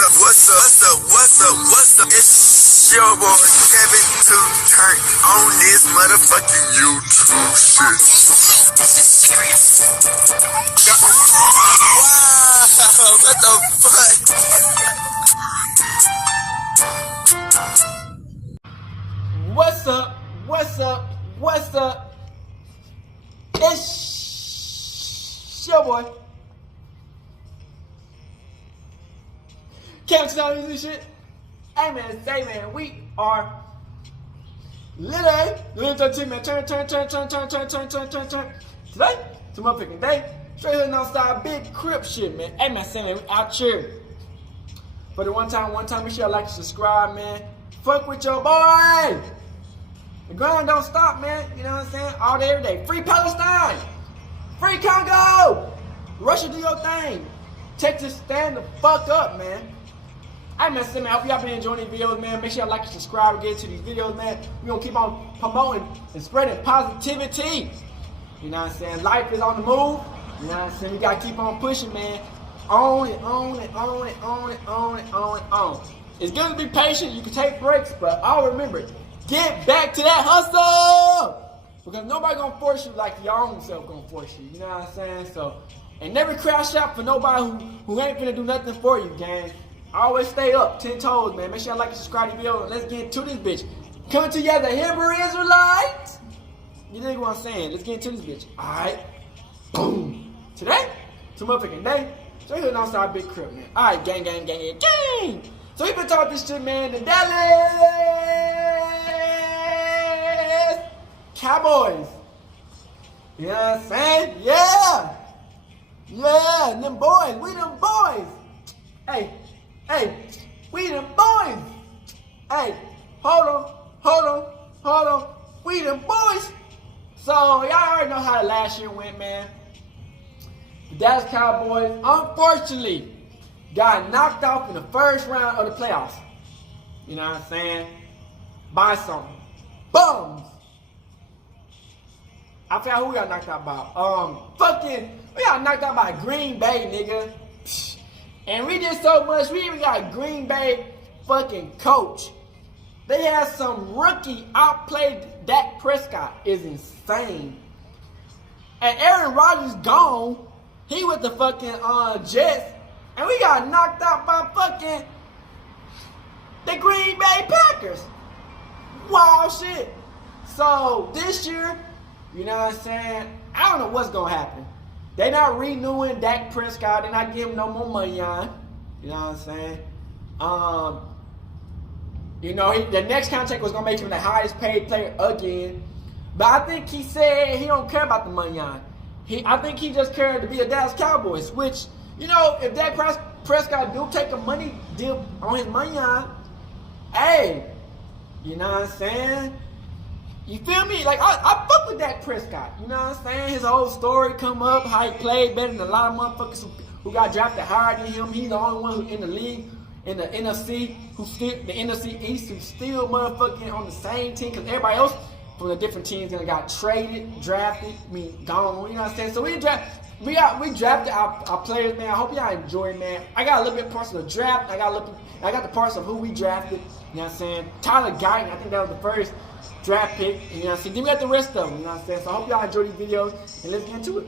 What's up? It's your boy Kevin to turn on this motherfucking YouTube shit. This is serious. Wow, what the fuck? What's up? It's your boy Kevin to on this shit. Hey man, we are literally 13 man. Turn. Today, it's a motherfucking day. Straight hood outside, big crip shit, man. Hey man, say man, we out here. For the one time, make sure you like and subscribe, man. Fuck with your boy. The grind don't stop, man. You know what I'm saying? All day, every day. Free Palestine. Free Congo. Russia, do your thing. Texas, stand the fuck up, man. Hey man, I hope y'all been enjoying these videos, man. Make sure y'all like and subscribe and get into these videos, man. We're gonna keep on promoting and spreading positivity. You know what I'm saying? Life is on the move. You know what I'm saying? We gotta keep on pushing, man. On it. It's good to be patient. You can take breaks, but always remember, get back to that hustle. Because nobody gonna force you like your own self gonna force you. You know what I'm saying? So, and never crash out for nobody who ain't gonna do nothing for you, gang. Always stay up, 10 toes, man. Make sure y'all like and subscribe to the video, and let's get into this bitch. Coming to you as a Hebrew Israelite. You dig what I'm saying? Let's get into this bitch. Alright. Boom. Today, it's a motherfucking day. Straight hood outside big crib, man. Alright, gang. So we been talking this shit, man. The Dallas Cowboys. You know what I'm saying? Yeah, them boys. We them boys. Hey, we them boys. Hey, hold on. We them boys. So, y'all already know how the last year went, man. The Dallas Cowboys, unfortunately, got knocked off in the first round of the playoffs. You know what I'm saying? By some bums. I forgot who we got knocked out by. We got knocked out by Green Bay, nigga. And we did so much, we even got Green Bay fucking coach. They had some rookie outplayed Dak Prescott. Is insane. And Aaron Rodgers gone. He with the fucking Jets. And we got knocked out by fucking the Green Bay Packers. Wild shit. So this year, you know what I'm saying? I don't know what's gonna happen. They not renewing Dak Prescott. They're not giving no more money on. You know what I'm saying? The next contract was going to make him the highest paid player again. But I think he said he don't care about the money on. I think he just cared to be a Dallas Cowboys. Which, if Dak Prescott do take a money deal on his money on, hey, you know what I'm saying? You feel me? Like, I fuck with Dak Prescott. You know what I'm saying? His whole story come up, how he played better than a lot of motherfuckers who got drafted higher than him. He's the only one who in the league, in the NFC, the NFC East, who's still motherfucking on the same team. Because everybody else from the different teams got traded, drafted, gone. You know what I'm saying? So we drafted our players, man. I hope y'all enjoy it, man. I got a little bit of parts of the draft. I got the parts of who we drafted. You know what I'm saying? Tyler Guyton, I think that was the first draft pick, you know what I'm saying? Then we got the rest of them, you know what I'm saying? So I hope y'all enjoy these videos, and let's get into it.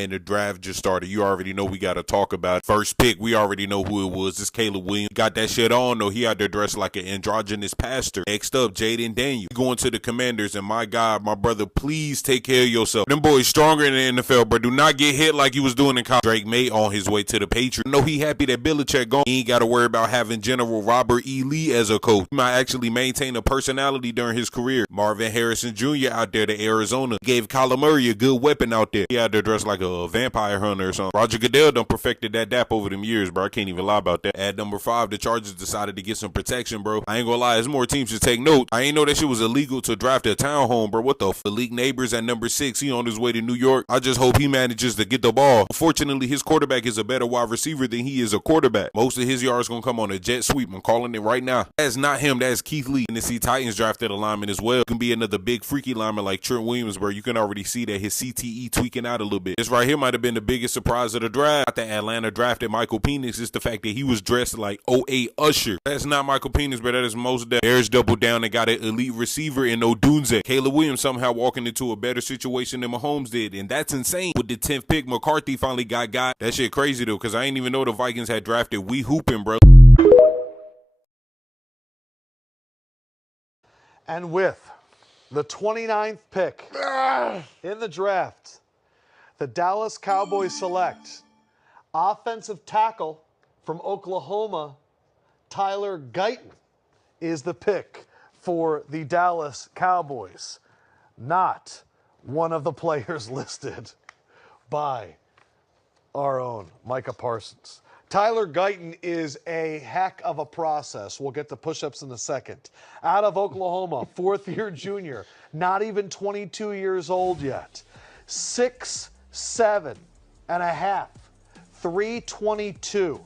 And the draft just started. You already know we got to talk about it. First pick, we already know who it was. It's Caleb Williams. Got that shit on, though. He out there dressed like an androgynous pastor. Next up, Jaden Daniels. Going to the Commanders, and my God, my brother, please take care of yourself. Them boys stronger in the NFL, but do not get hit like he was doing in college. Drake May on his way to the Patriots. I know he happy that Belichick gone. He ain't got to worry about having General Robert E. Lee as a coach. He might actually maintain a personality during his career. Marvin Harrison Jr. out there to Arizona. Gave Kyler Murray a good weapon out there. He out there dressed like a a vampire hunter or something. Roger Goodell done perfected that dap over them years, bro. I can't even lie about that. At number 5, the Chargers decided to get some protection, bro. I ain't gonna lie, there's more teams to take note. I ain't know that shit was illegal to draft a townhome, bro. What the f? Elite Neighbors at number 6. He on his way to New York. I just hope he manages to get the ball. Unfortunately, his quarterback is a better wide receiver than he is a quarterback. Most of his yards gonna come on a jet sweep. I'm calling it right now. That's not him. That's Keith Lee. Tennessee Titans drafted a lineman as well. Can be another big freaky lineman like Trent Williams, bro. You can already see that his CTE tweaking out a little bit. This right here might have been the biggest surprise of the draft. The Atlanta drafted Michael Penix is the fact that he was dressed like '08 Usher. That's not Michael Penix, but that is most def. Bears doubled down and got an elite receiver in Odunze. Caleb Williams somehow walking into a better situation than Mahomes did, and that's insane. With the 10th pick, McCarthy finally got. That shit crazy though, because I ain't even know the Vikings had drafted Wee Hoopin', bro. And with the 29th pick in the draft, the Dallas Cowboys select offensive tackle from Oklahoma, Tyler Guyton is the pick for the Dallas Cowboys. Not one of the players listed by our own Micah Parsons. Tyler Guyton is a heck of a process. We'll get to push-ups in a second. Out of Oklahoma, fourth-year junior, not even 22 years old yet. 6'7" and a half, 322,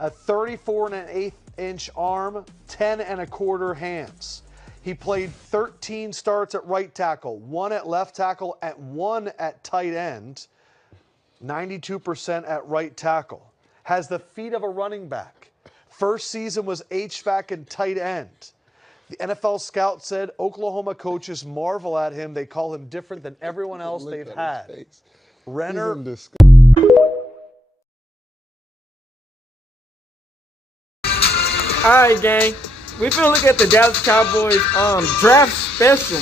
a 34 1/8 inch arm, 10 1/4 hands. He played 13 starts at right tackle, 1 at left tackle, and 1 at tight end, 92% at right tackle. Has the feet of a running back. First season was HVAC and tight end. The NFL scout said Oklahoma coaches marvel at him. They call him different than everyone else they've had. Renner. All right, gang. We finna look at the Dallas Cowboys draft special.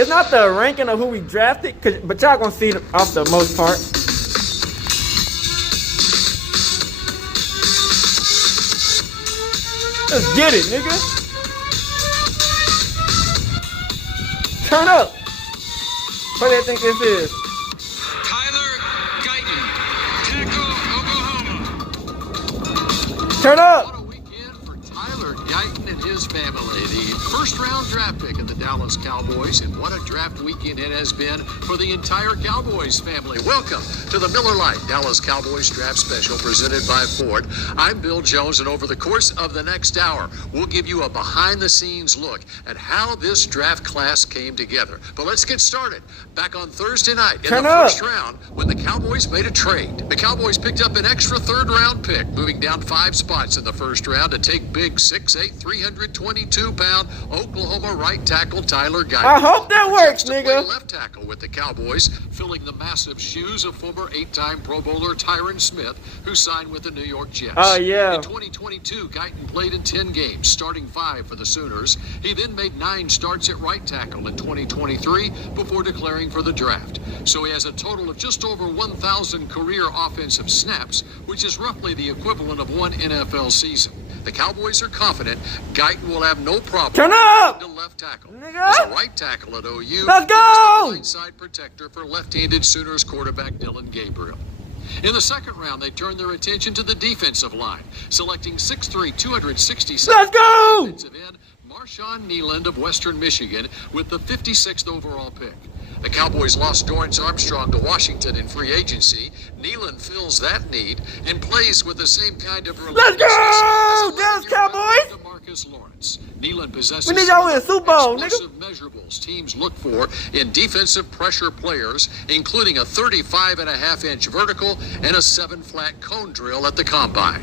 It's not the ranking of who we drafted, but y'all gonna see it off the most part. Let's get it, nigga. Turn up. What do you think this is? Tyler Guyton, Tackle, Oklahoma. Turn up. What a weekend for Tyler Guyton and his family. The first-round draft pick of the Dallas Cowboys, and what a draft weekend it has been for the entire Cowboys family. Welcome to the Miller Lite Dallas Cowboys Draft Special presented by Ford. I'm Bill Jones, and over the course of the next hour, we'll give you a behind-the-scenes look at how this draft class came together. But let's get started. Back on Thursday night in the first round, when the Cowboys made a trade. The Cowboys picked up an extra third-round pick, moving down 5 spots in the first round to take big 6'8", 322-pound Oklahoma right tackle Tyler Guyton. I hope that works, nigga. Left tackle with the Cowboys, filling the massive shoes of former 8-time Pro Bowler Tyron Smith, who signed with the New York Jets. Oh, yeah. In 2022, Guyton played in 10 games, starting 5 for the Sooners. He then made 9 starts at right tackle in 2023 before declaring for the draft. So he has a total of just over 1,000 career offensive snaps, which is roughly the equivalent of 1 NFL season. The Cowboys are confident Guyton will have no problem. Turn up! To left tackle. Nigga! As a right tackle at OU, let's go! He was the blindside protector for left-handed Sooners quarterback Dillon Gabriel. In the second round, they turned their attention to the defensive line, selecting 6'3", 267 let's go! defensive end Marshawn Kneeland of Western Michigan with the 56th overall pick. The Cowboys lost Dorrance Armstrong to Washington in free agency. Kneeland fills that need and plays with the same kind of let's go! Dallas Cowboys! Marcus Lawrence. Kneeland possesses we need y'all in the Super Bowl, explosive measurables teams look for in defensive pressure players, including a 35.5-inch vertical and a 7-flat cone drill at the combine.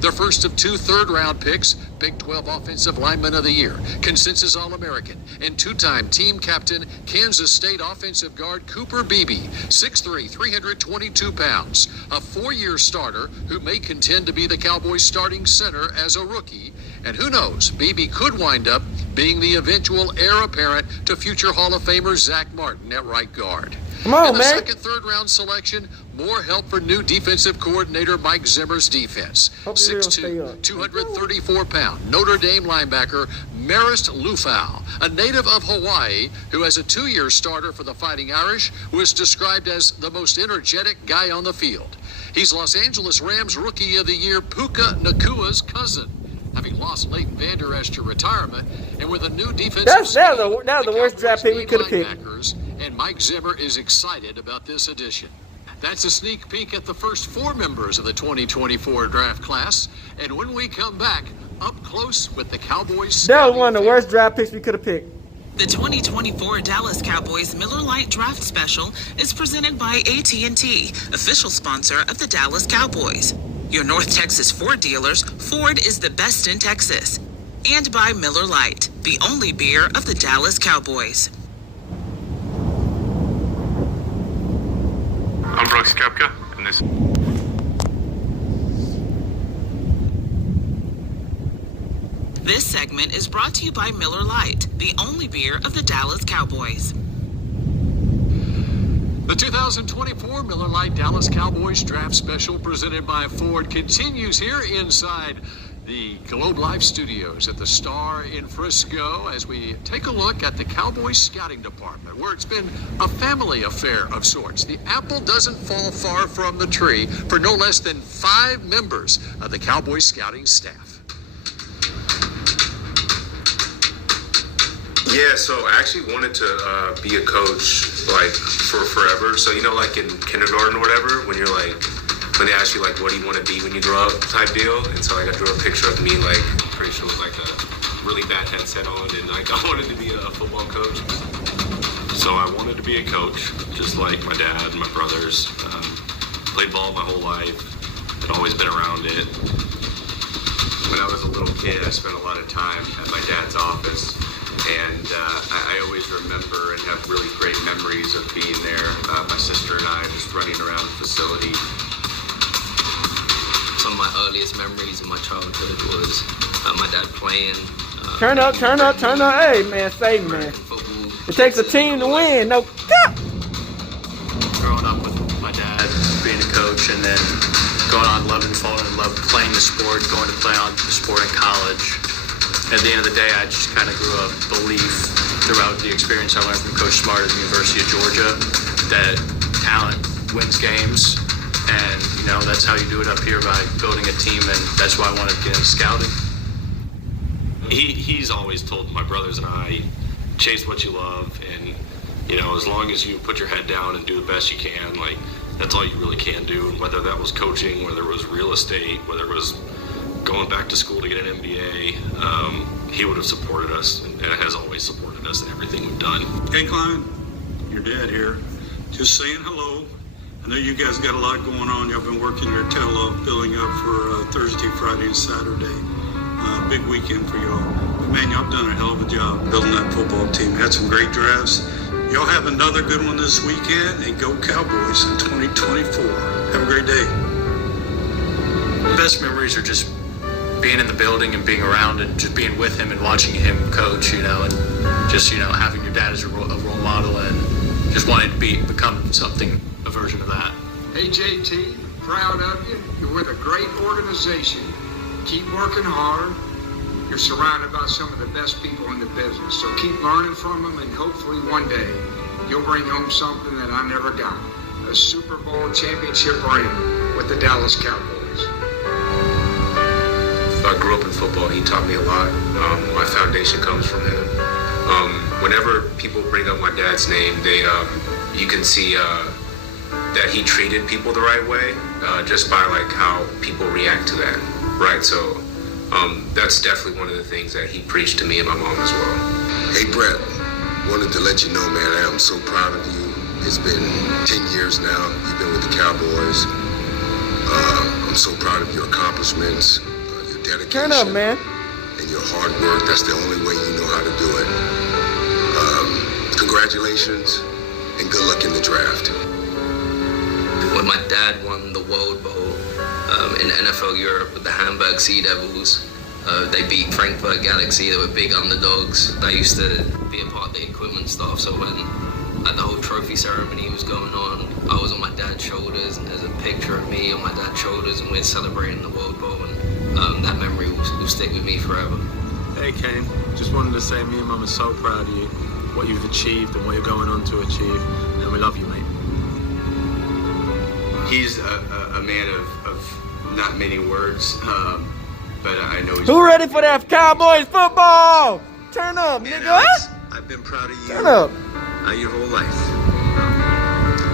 Their first of 2 third-round picks, Big 12 Offensive Lineman of the Year, consensus All-American, and 2-time team captain, Kansas State offensive guard Cooper Beebe, 6'3", 322 pounds, a 4-year starter who may contend to be the Cowboys' starting center as a rookie. And who knows, Beebe could wind up being the eventual heir apparent to future Hall of Famer Zach Martin at right guard. Come on, in the man. second third-round selection, More help for new defensive coordinator Mike Zimmer's defense. 6'2", 234-pound Notre Dame linebacker Marist Lufau, a native of Hawaii who has a 2-year starter for the Fighting Irish, was described as the most energetic guy on the field. He's Los Angeles Rams Rookie of the Year Puka Nakua's cousin, having lost Leighton Vander Esch to retirement, and with a new defensive that was the worst draft pick we could have picked. And Mike Zimmer is excited about this addition. That's a sneak peek at the first 4 members of the 2024 draft class. And when we come back, up close with the Cowboys. That was one of the worst draft picks we could have picked. The 2024 Dallas Cowboys Miller Lite Draft Special is presented by AT&T, official sponsor of the Dallas Cowboys. Your North Texas Ford dealers, Ford is the best in Texas. And by Miller Lite, the only beer of the Dallas Cowboys. I'm Brooks Koepka, and this. This segment is brought to you by Miller Lite, the only beer of the Dallas Cowboys. The 2024 Miller Lite Dallas Cowboys Draft Special presented by Ford continues here inside the Globe Life Studios at the Star in Frisco as we take a look at the Cowboys scouting department, where it's been a family affair of sorts. The apple doesn't fall far from the tree for no less than 5 members of the Cowboys scouting staff. Yeah, so I actually wanted to be a coach like for forever. So, you know, like in kindergarten or whatever, when you're like, when they ask you like, what do you want to be when you grow up type deal. And so like I drew a picture of me, like, pretty sure with like a really bad headset on, and like I wanted to be a football coach. So I wanted to be a coach, just like my dad and my brothers. Played ball my whole life, had always been around it. When I was a little kid, I spent a lot of time at my dad's office. And I always remember and have really great memories of being there. My sister and I just running around the facility. Some of my earliest memories of my childhood was my dad playing. Turn up. Hey, man, say, man. It takes a team to win. No cap. Growing up with my dad, being a coach, and then going on falling in love playing the sport, going to play on the sport in college. At the end of the day, I just kind of grew a belief throughout the experience I learned from Coach Smart at the University of Georgia that talent wins games. And, you know, that's how you do it up here, by building a team. And that's why I wanted to get into scouting. He's always told my brothers and I, chase what you love. And, you know, as long as you put your head down and do the best you can, like, that's all you really can do. And whether that was coaching, whether it was real estate, whether it was going back to school to get an MBA, he would have supported us and has always supported us in everything we've done. Hey, Klein, your dad here. Just saying hello. I know you guys got a lot going on. Y'all been working your tail off, building up for Thursday, Friday, and Saturday. Big weekend for y'all. But man, y'all done a hell of a job building that football team. Had some great drafts. Y'all have another good one this weekend, and go Cowboys in 2024. Have a great day. The best memories are just being in the building and being around and just being with him and watching him coach, you know, and just, you know, having your dad as a role model and just wanting to become something, a version of that. Hey, JT, proud of you. You're with a great organization. Keep working hard. You're surrounded by some of the best people in the business. So keep learning from them, and hopefully one day you'll bring home something that I never got. A Super Bowl championship ring with the Dallas Cowboys. I grew up in football. He taught me a lot. My foundation comes from him. Whenever people bring up my dad's name, you can see that he treated people the right way, just by like how people react to that, right? So that's definitely one of the things that he preached to me and my mom as well. Hey Brett, wanted to let you know, man, I am so proud of you. It's been 10 years now. You've been with the Cowboys. I'm so proud of your accomplishments. Dedication, turn up, man, and your hard work. That's the only way you know how to do it. Congratulations and good luck in the draft. When my dad won the World Bowl in NFL Europe with the Hamburg Sea Devils, they beat Frankfurt Galaxy. They were big underdogs. I used to be a part of the equipment staff, so when the whole trophy ceremony was going on, I was on my dad's shoulders, and there's a picture of me on my dad's shoulders, and we're celebrating the World Bowl, and that memory will stick with me forever. Hey, Kane. Just wanted to say me and Mum are so proud of you, what you've achieved and what you're going on to achieve, and we love you, mate. He's a man of not many words, but I know he's... Who ready for that Cowboys football? Turn up, Man, nigga. Alex, I've been proud of you Turn up. Your whole life.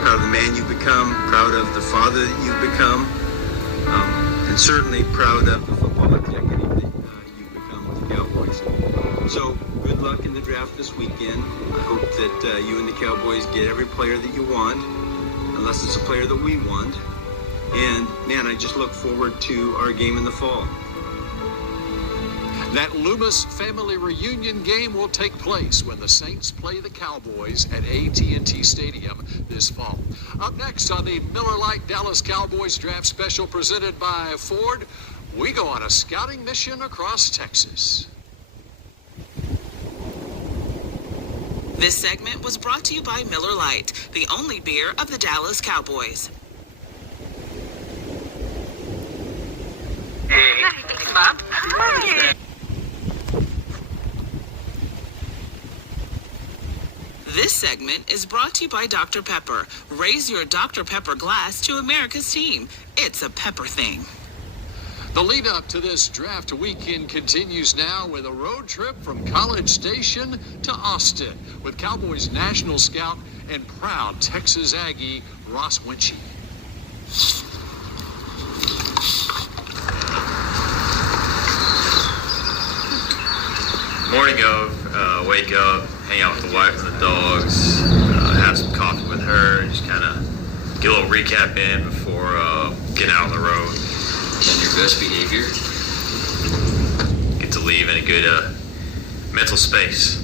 Proud of the man you've become, proud of the father that you've become, and certainly proud of the football executive that you've become with the Cowboys. So, good luck in the draft this weekend. I hope that you and the Cowboys get every player that you want, unless it's a player that we want. And, man, I just look forward to our game in the fall. That Loomis family reunion game will take place when the Saints play the Cowboys at AT&T Stadium this fall. Up next on the Miller Lite Dallas Cowboys Draft Special presented by Ford, we go on a scouting mission across Texas. This segment was brought to you by Miller Lite, the only beer of the Dallas Cowboys. This segment is brought to you by Dr. Pepper. Raise your Dr. Pepper glass to America's team. It's a pepper thing. The lead up to this draft weekend continues now with a road trip from College Station to Austin with Cowboys national scout and proud Texas Aggie Ross Winchie. Morning of, wake up, hang out with the wife and the dogs, have some coffee with her, and just kind of get a little recap in before getting out on the road. And your best behavior? Get to leave in a good mental space.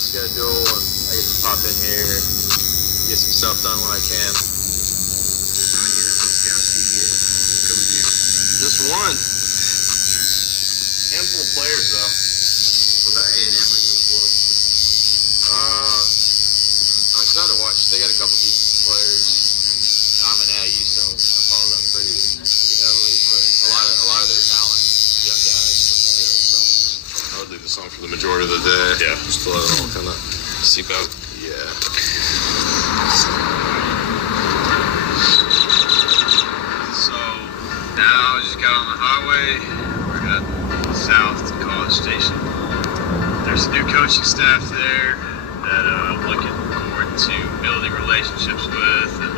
Schedule, and I get to pop in here and get some stuff done when I can. How many NFL scouts do you get? Come here. Just one. Handful of players, though. What about A&M? Are you a Florida? I'm excited to watch. They got a couple decent players. I'm an Aggie, so I follow them pretty heavily. But a lot of their talent, young guys, are good. So I would leave this on for the majority of the day. Yeah. Just to let it all kind of Seep out. yeah. So now I just got on the highway. We're heading south to College Station. There's a new coaching staff there that I'm looking forward to building relationships with, and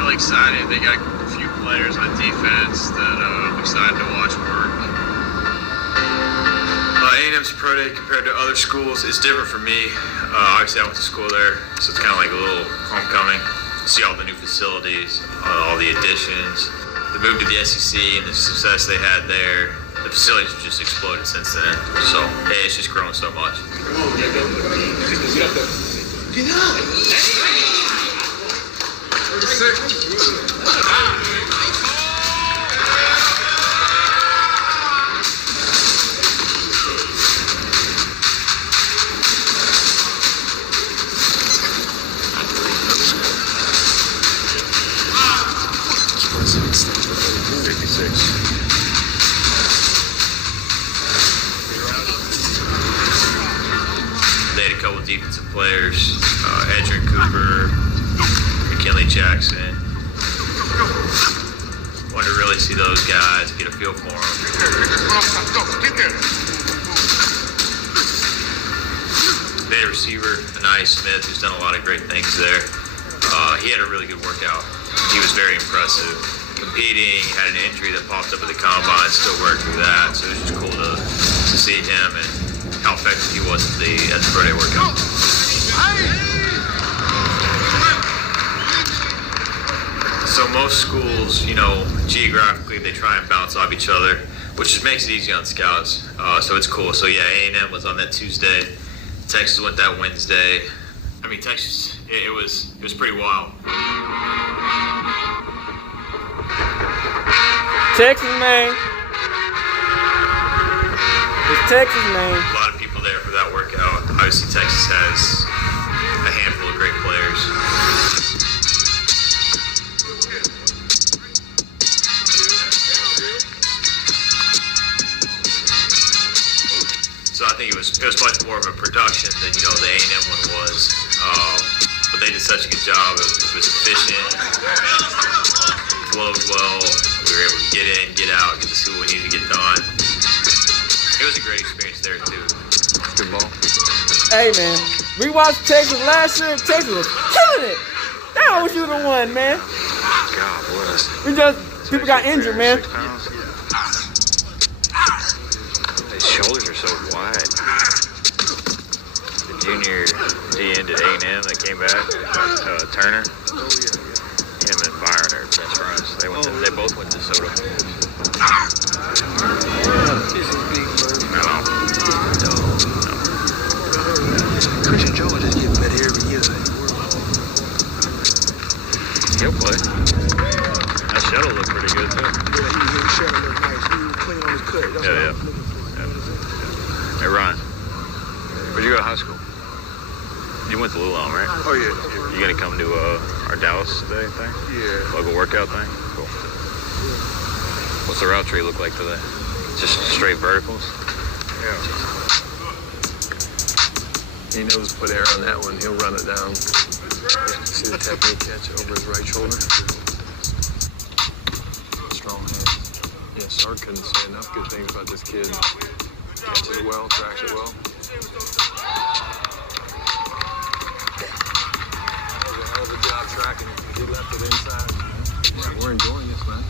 really excited. They got a few players on defense that I'm excited to watch work. A&M's pro day compared to other schools is different for me. Obviously, I went to school there, so it's kind of like a little homecoming. See all the new facilities, all the additions, the move to the SEC and the success they had there. The facilities have just exploded since then. So, hey, it's just grown so much. They had a couple defensive players, Edrin Cooper, McKinley Jackson. Wanted to really see those guys, get a feel for them. They had a receiver, Anais Smith, who's done a lot of great things there. He had a really good workout. He was very impressive. Competing, had an injury that popped up at the combine, still worked through that. So it was just cool to see him and how effective he was at the pro day workout. So most schools, geographically they try and bounce off each other. which just makes it easy on scouts. So it's cool. So yeah, A&M was on that Tuesday. Texas went that Wednesday. I mean, Texas, it was pretty wild. Texas, man. It's Texas, man. A lot of people there for that workout. Obviously, Texas has a handful of great players. So I think it was much more of a production than the A&M one was. But they did such a good job. It was efficient, flowed well. We were able to get in, get out, get to see what we needed to get done. It was a great experience there too. Good ball. Hey man, we watched Texas last year. Texas was killing it. Damn, I wish you would have won, man. God bless. People got injured, man. His shoulders are so wide. The junior DN at A&M that came back, Turner. Him and Byron are best friends. They both went to Soto. Christian George is getting better every year. He'll play. That shuttle looked pretty good too. Yeah, his shuttle looked nice. He was clean on his cut. That's what I was looking for. Hey Ron, where'd you go to high school? You went to Lulon, right? Oh yeah. You gonna come to our Dallas Day thing? Yeah. Local workout thing? Cool. What's the route tree look like today? Just straight verticals? Yeah. He knows to put air on that one. He'll run it down. See the technique catch over his right shoulder? Strong hands. Yeah, Sark couldn't say enough good things about this kid. Catches it well, tracks it well. That was a hell of a job tracking it. He left it inside. Yeah, we're enjoying this, man.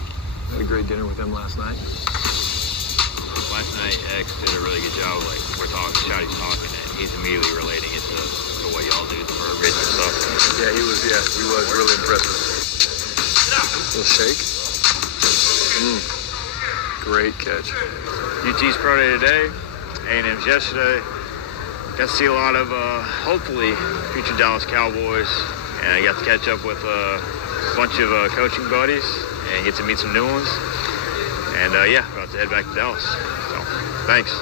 Had a great dinner with him last night. Last night, X did a really good job. Like, we're talking, Shotty's talking, and he's immediately relating it to what y'all do, the verbiage and stuff. Yeah, he was really impressive. Little shake. Great catch. UT's Pro Day today, A&M's yesterday. Got to see a lot of, hopefully, future Dallas Cowboys. And I got to catch up with a bunch of coaching buddies and get to meet some new ones. And, yeah, about to head back to Dallas. So, thanks.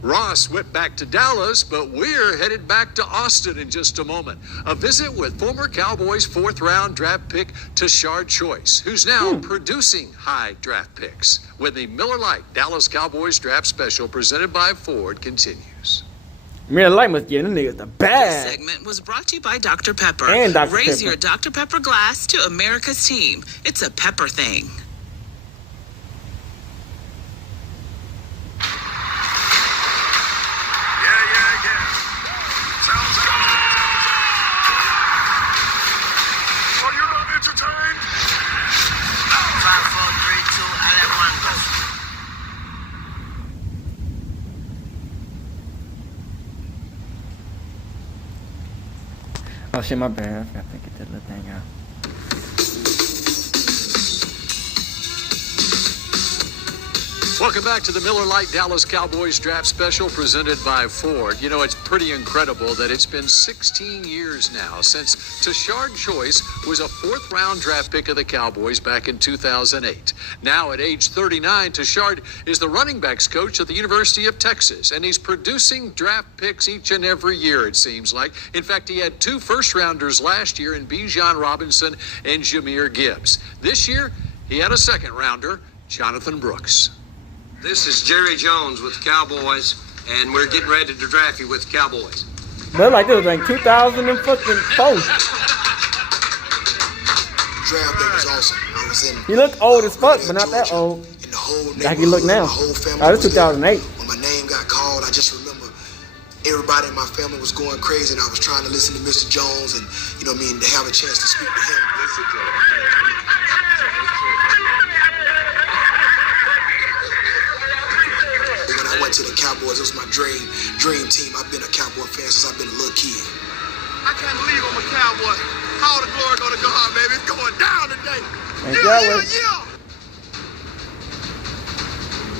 Ross went back to Dallas, but we're headed back to Austin in just a moment. A visit with former Cowboys 4th-round draft pick Tashard Choice, who's now producing high draft picks. When the Miller Lite Dallas Cowboys draft special presented by Ford continues. Miller Lite must give them niggas the bag. This segment was brought to you by Dr. Pepper. And Dr. Raise Pepper. your Dr. Pepper glass to America's team. It's a pepper thing. Oh shit, my bad. I forgot to get that little thing out. Welcome back to the Miller Lite Dallas Cowboys draft special presented by Ford. You know, it's pretty incredible that it's been 16 years now since Tashard Choice was a 4th-round draft pick of the Cowboys back in 2008. Now at age 39, Tashard is the running backs coach at the University of Texas, and he's producing draft picks each and every year, it seems like. In fact, he had 2 first-rounders last year in Bijan Robinson and Jahmyr Gibbs. This year, he had a 2nd-rounder, Jonathan Brooks. This is Jerry Jones with the Cowboys, and we're getting ready to draft you with the Cowboys. They're like this was like 2004. Draft day was awesome. I was in. He looked old as fuck, but not that old. Like he look now. Oh, this 2008. When my name got called, I just remember everybody in my family was going crazy, and I was trying to listen to Mr. Jones, and you know what I mean, to have a chance to speak to him. I went to the Cowboys. It was my dream team. I've been a Cowboy fan since I've been a little kid. I can't believe I'm a Cowboy. All the glory go to God, baby. It's going down today. Yeah.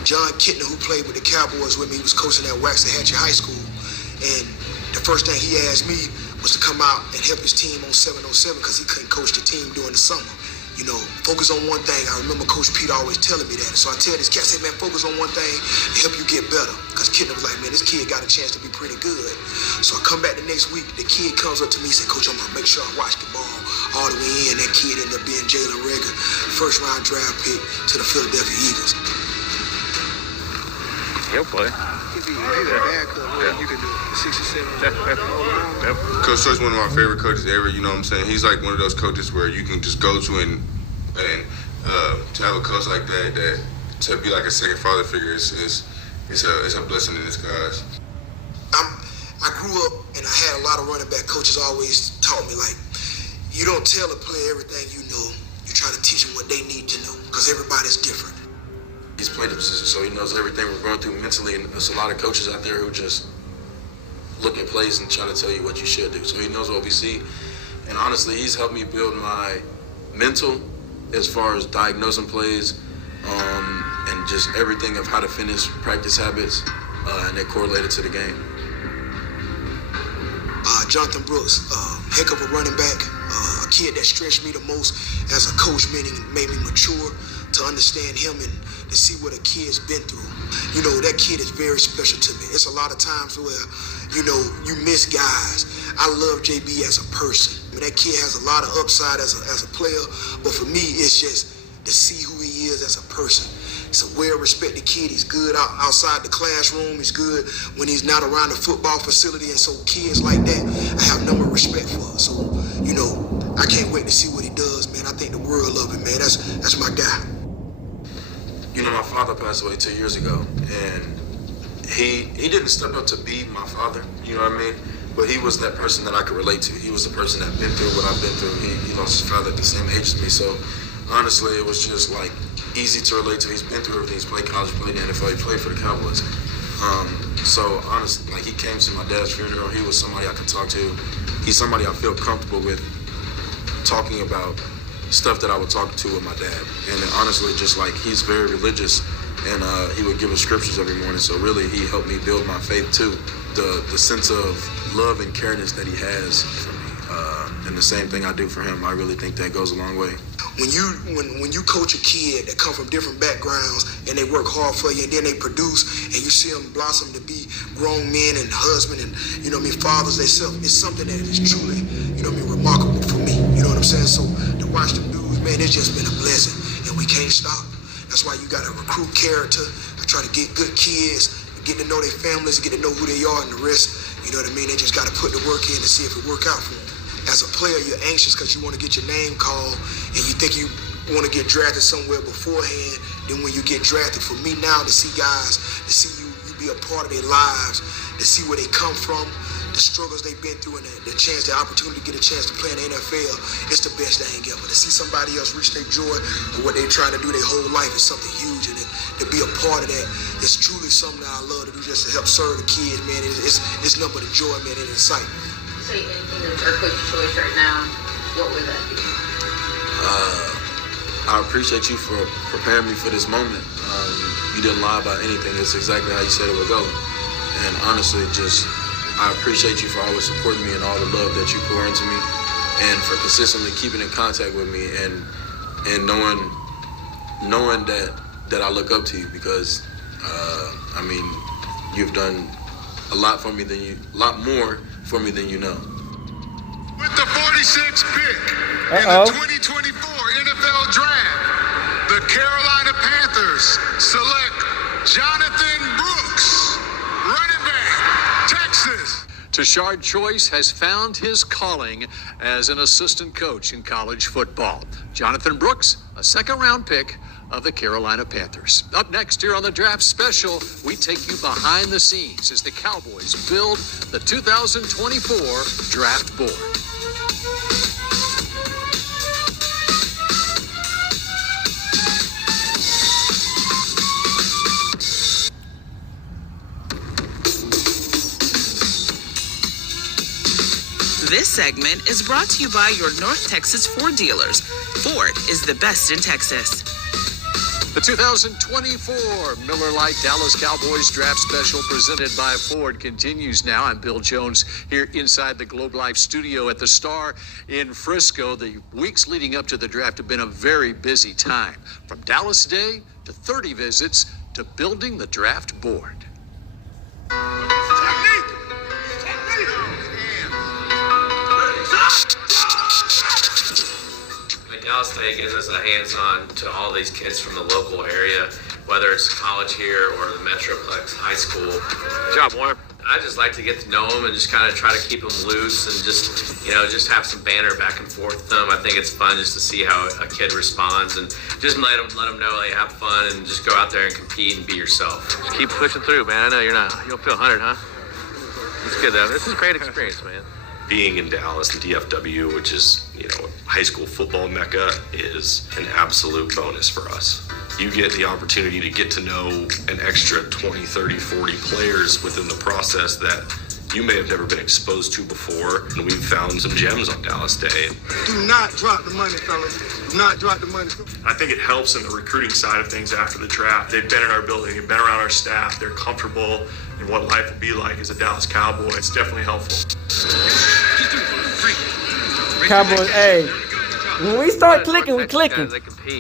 John Kittner, who played with the Cowboys with me, was coaching at Waxahachie High School. And the first thing he asked me was to come out and help his team on 707 because he couldn't coach the team during the summer. You know, focus on one thing. I remember Coach Pete always telling me that. So I tell this cat, say, man, focus on one thing to help you get better. Because Kittner was like, man, this kid got a chance to be pretty good. So I come back the next week. The kid comes up to me and said, Coach, I'm going to make sure I watch the ball all the way in. That kid ended up being Jalen Reagor, first-round draft pick to the Philadelphia Eagles. He'll play. You can do it. 67. Coach Troy's one of my favorite coaches ever, you know what I'm saying? He's like one of those coaches where you can just go to and to have a coach like that to be like a second father figure it's a blessing in disguise. I grew up and I had a lot of running back coaches always taught me, like, you don't tell a player everything you know. You try to teach them what they need to know because everybody's different. He's played the position, so he knows everything we're going through mentally, and there's a lot of coaches out there who just look at plays and try to tell you what you should do. So he knows what we see, and honestly, he's helped me build my mental as far as diagnosing plays and just everything of how to finish practice habits, and they're correlated to the game. Jonathan Brooks, heck of a running back, a kid that stretched me the most as a coach, meaning made me mature to understand him and to see what a kid's been through. You know, that kid is very special to me. It's a lot of times where, you know, you miss guys. I love JB as a person. I mean, that kid has a lot of upside as a player, but for me, it's just to see who he is as a person. He's a well-respected kid. He's good outside the classroom. He's good when he's not around the football facility. And so kids like that, I have no more respect for. So, you know, I can't wait to see what he does, man. I think the world of him, man. That's my guy. You know, my father passed away 2 years ago, and he didn't step up to be my father, you know what I mean? But he was that person that I could relate to. He was the person that been through what I've been through. He lost his father at the same age as me, so honestly, it was just like easy to relate to. He's been through everything. He's played college, played in the NFL, he played for the Cowboys. So honestly, like, he came to my dad's funeral. He was somebody I could talk to. He's somebody I feel comfortable with talking about stuff that I would talk to with my dad. And honestly, just like, he's very religious, and he would give us scriptures every morning. So really, he helped me build my faith too. The sense of love and careness that he has for me, and the same thing I do for him, I really think that goes a long way. When you coach a kid that come from different backgrounds and they work hard for you and then they produce and you see them blossom to be grown men and husbands and, you know what I mean, fathers themselves, it's something that is truly, you know what I mean, remarkable for me. You know what I'm saying? So to watch them dudes, man, it's just been a blessing and we can't stop. That's why you got to recruit character. I try to get good kids, get to know their families, get to know who they are, and the rest, you know what I mean? They just got to put the work in to see if it work out for them. As a player, you're anxious because you want to get your name called and you think you want to get drafted somewhere beforehand. Then when you get drafted, for me now to see guys, to see you be a part of their lives, to see where they come from, the struggles they've been through, and the opportunity to get a chance to play in the NFL, it's the best thing ever. To see somebody else reach their joy or what they're trying to do their whole life is something huge, and to be a part of that, it's truly something that I love to do, just to help serve the kids, man. It's nothing but a joy, man, and excitement. Say anything that's our coach's choice right now, what would that be? I appreciate you for preparing me for this moment. You didn't lie about anything. It's exactly how you said it would go. And honestly, I appreciate you for always supporting me and all the love that you pour into me, and for consistently keeping in contact with me and knowing that I look up to you, because I mean, you've done a lot more for me than you know. With the 46th pick in the 2024 NFL Draft, the Carolina Panthers select Jonathan Brooks, running back, Texas. Tashard Choice has found his calling as an assistant coach in college football. Jonathan Brooks, a second-round pick of the Carolina Panthers. Up next here on the Draft Special, we take you behind the scenes as the Cowboys build the 2024 Draft Board. This segment is brought to you by your North Texas Ford dealers. Ford is the best in Texas. The 2024 Miller Lite Dallas Cowboys Draft Special presented by Ford continues now. I'm Bill Jones here inside the Globe Life studio at the Star in Frisco. The weeks leading up to the draft have been a very busy time. From Dallas Day to 30 visits to building the draft board. Dallas Day gives us a hands-on to all these kids from the local area, whether it's college here or the Metroplex High School. Good job, Warner. I just like to get to know them and just kind of try to keep them loose and just have some banter back and forth with them. I think it's fun just to see how a kid responds and just let them know they have fun and just go out there and compete and be yourself. Just keep pushing through, man. I know you don't feel 100, huh? It's good though. This is a great experience, man. Being in Dallas, the DFW, which is, high school football mecca, is an absolute bonus for us. You get the opportunity to get to know an extra 20, 30, 40 players within the process that you may have never been exposed to before, and we've found some gems on Dallas Day. Do not drop the money, fellas. Do not drop the money. I think it helps in the recruiting side of things after the draft. They've been in our building, they've been around our staff, they're comfortable in what life will be like as a Dallas Cowboy. It's definitely helpful. Cowboys, hey, when we start clicking, we clicking.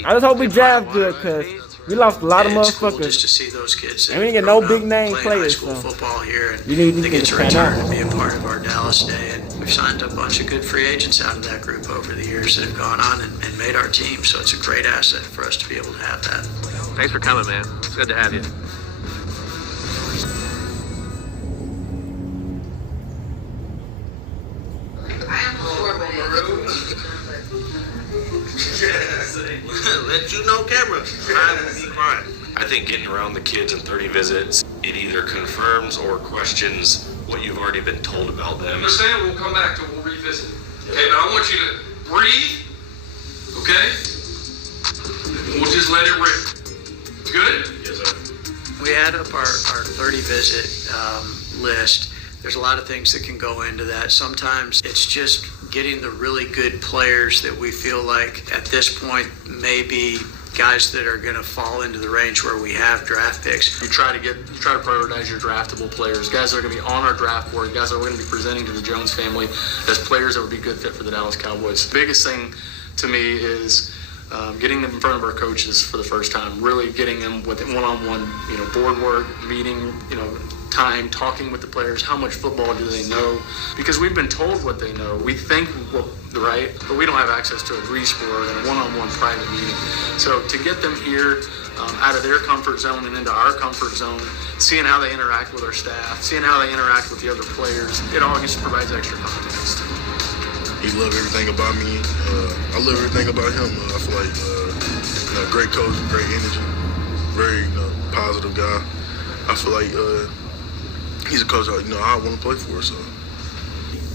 I just hope we draft good, because we lost a lot of motherfuckers. Just to see those kids and we didn't get no big name players. High school football here, and you need they get to return and be a part of our Dallas Day. And we've signed a bunch of good free agents out of that group over the years that have gone on and made our team. So it's a great asset for us to be able to have that. Thanks for coming, man. It's good to have you. Let you know, camera. I think getting around the kids in 30 visits, it either confirms or questions what you've already been told about them. Understand? We'll come back to it. We'll revisit it. Okay, but I want you to breathe. Okay? We'll just let it rip. Good? Yes, sir. We add up our 30 visit list. There's a lot of things that can go into that. Sometimes it's just getting the really good players that we feel like at this point may be guys that are going to fall into the range where we have draft picks. You try to prioritize your draftable players, guys that are going to be on our draft board, guys that are going to be presenting to the Jones family as players that would be good fit for the Dallas Cowboys. The biggest thing to me is getting them in front of our coaches for the first time, really getting them with one-on-one, board work, meeting, time, talking with the players. How much football do they know? Because we've been told what they know. We think right, but we don't have access to a grease board and a one-on-one private meeting. So to get them here out of their comfort zone and into our comfort zone, seeing how they interact with our staff, seeing how they interact with the other players, it all just provides extra context. He loved everything about me. I love everything about him. I feel like great coach, great energy, very positive guy. I feel like he's a coach I want to play for. So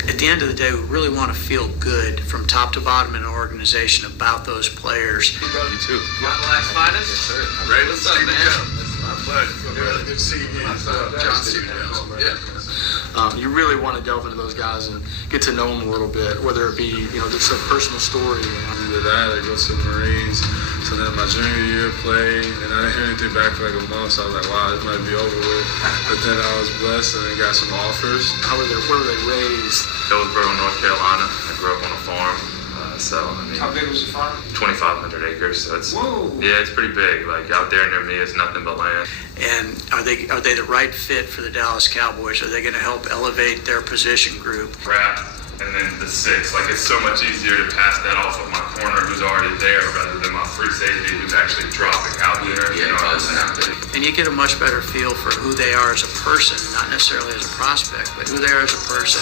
at the end of the day, we really want to feel good from top to bottom in an organization about those players. You too. Relax, finest? Yes, sir. Ready What's up, man? It's my pleasure. Good to see you again. John Stevens. Yeah. You really want to delve into those guys and get to know them a little bit, whether it be, just a personal story. Either that or go to the Marines. So then my junior year played, and I didn't hear anything back for like a month, so I was like, wow, this might be over with. But then I was blessed and then got some offers. Where were they raised? Hillsborough, North Carolina. I grew up on a farm. How big was your farm? 2,500 acres. So it's it's pretty big. Like out there near me, it's nothing but land. And are they the right fit for the Dallas Cowboys? Are they going to help elevate their position group? And then the 6. Like it's so much easier to pass that off of my corner who's already there rather than my free safety who's actually dropping out there. And you get a much better feel for who they are as a person, not necessarily as a prospect, but who they are as a person.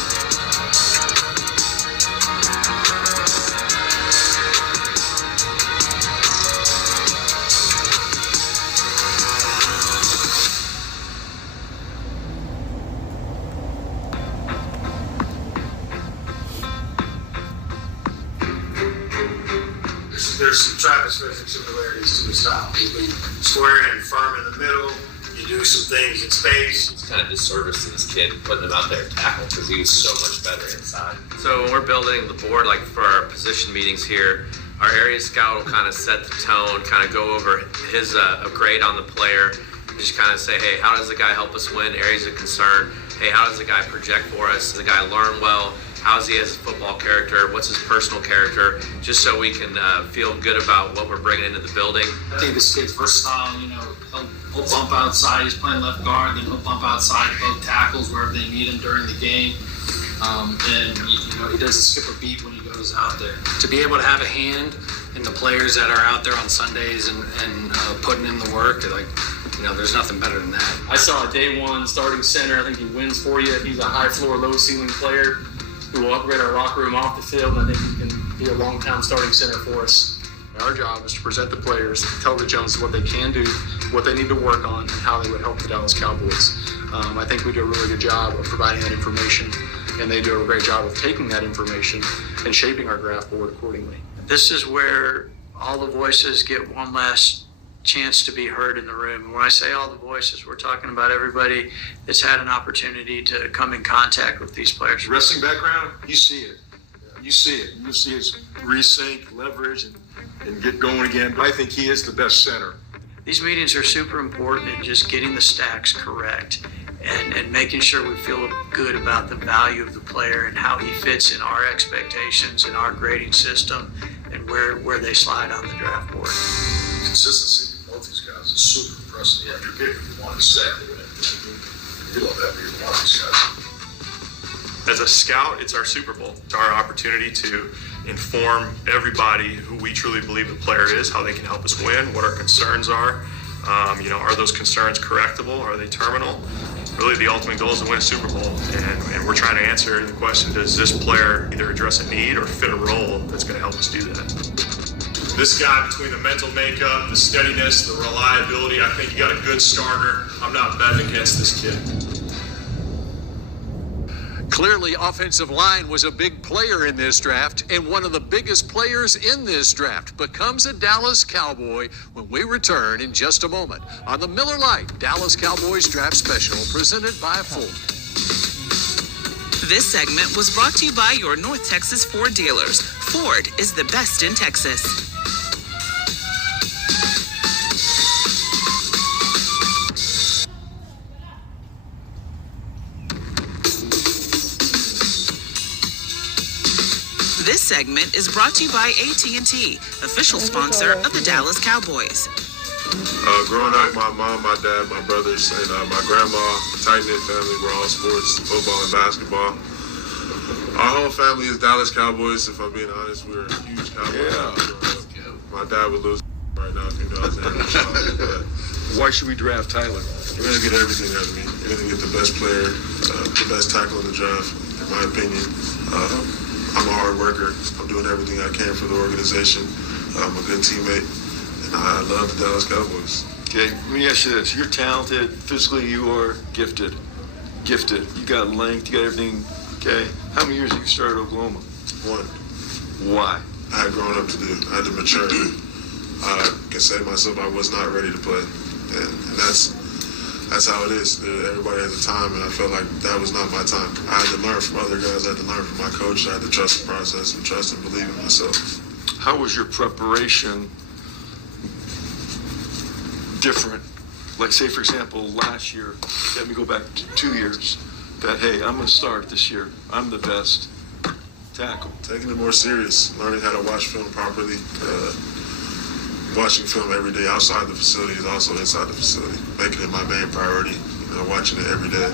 There's some traffic similarities to the style. You can square and firm in the middle. You do some things in space. It's kind of disservice to this kid putting him out there to tackle because he's so much better inside. So when we're building the board, like for our position meetings here, Our area scout will kind of set the tone, kind of go over his grade on the player, just kind of say, hey, how does the guy help us win? Areas of concern. Hey, how does the guy project for us? Does the guy learn well? How is he as a football character? What's his personal character? Just so we can feel good about what we're bringing into the building. I think this kid's versatile. He'll bump outside. He's playing left guard, then he'll bump outside both tackles wherever they need him during the game. And he doesn't skip a beat when he goes out there. To be able to have a hand in the players that are out there on Sundays and putting in the work, there's nothing better than that. I saw a day one starting center. I think he wins for you. He's a high floor, low ceiling player who will upgrade our locker room off the field. And I think he can be a long-time starting center for us. Our job is to present the players, tell the Joneses what they can do, what they need to work on, and how they would help the Dallas Cowboys. I think we do a really good job of providing that information, and they do a great job of taking that information and shaping our draft board accordingly. This is where all the voices get one last chance to be heard in the room. And when I say all the voices, we're talking about everybody that's had an opportunity to come in contact with these players. Wrestling background, you see it. You see it. You see his resync, leverage, and get going again. I think he is the best center. These meetings are super important in just getting the stacks correct and making sure we feel good about the value of the player and how he fits in our expectations and our grading system and where they slide on the draft board. Consistency of both these guys is super impressive. Yeah, you're getting what you want to say. You love that, but you want these guys. As a scout, it's our Super Bowl. It's our opportunity to inform everybody who we truly believe the player is, how they can help us win, what our concerns are. Are those concerns correctable? Are they terminal? Really, the ultimate goal is to win a Super Bowl, and we're trying to answer the question, does this player either address a need or fit a role that's going to help us do that? This guy, between the mental makeup, the steadiness, the reliability, I think you got a good starter. I'm not betting against this kid. Clearly, offensive line was a big player in this draft, and one of the biggest players in this draft becomes a Dallas Cowboy when we return in just a moment on the Miller Lite Dallas Cowboys Draft Special presented by Ford. This segment was brought to you by your North Texas Ford dealers. Ford is the best in Texas. This segment is brought to you by AT&T, official sponsor of the Dallas Cowboys. Growing up, my mom, my dad, my brothers, and my grandma, tight-knit family, we're all sports, football and basketball. Our whole family is Dallas Cowboys, if I'm being honest. We're a huge Cowboys fan. My dad would lose right now if he knows that. Why should we draft Tyler? We're going to get everything out of me. We're going to get the best player, the best tackle in the draft, in my opinion. I'm a hard worker. I'm doing everything I can for the organization. I'm a good teammate, and I love the Dallas Cowboys. Okay, let me ask you this. You're talented. Physically, you are gifted. Gifted. You got length. You got everything. Okay. How many years have you started at Oklahoma? 1. Why? I had grown up to do. I had to mature. I can say to myself I was not ready to play, and that's how it is. Everybody has a time, and I felt like that was not my time. I had to learn from other guys. I had to learn from my coach. I had to trust the process and trust and believe in myself. How was your preparation different? Like, say, for example, last year, let me go back 2 years, that, hey, I'm going to start this year. I'm the best tackle. Taking it more serious, learning how to watch film properly. Watching film every day outside the facility is also inside the facility. Making it my main priority. Watching it every day.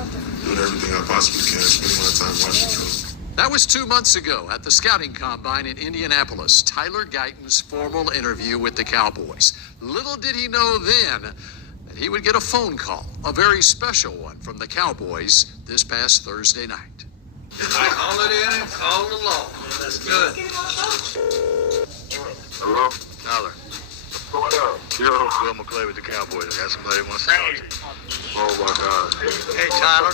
Doing everything I possibly can. Spending my time watching film. That was 2 months ago at the scouting combine in Indianapolis. Tyler Guyton's formal interview with the Cowboys. Little did he know then that he would get a phone call, a very special one from the Cowboys this past Thursday night. I call it in and call it along. That's good. Hello? Tyler. What up? Yo, Will McClay with the Cowboys. I got somebody who wants to talk to you. Oh my God. Hey, Tyler.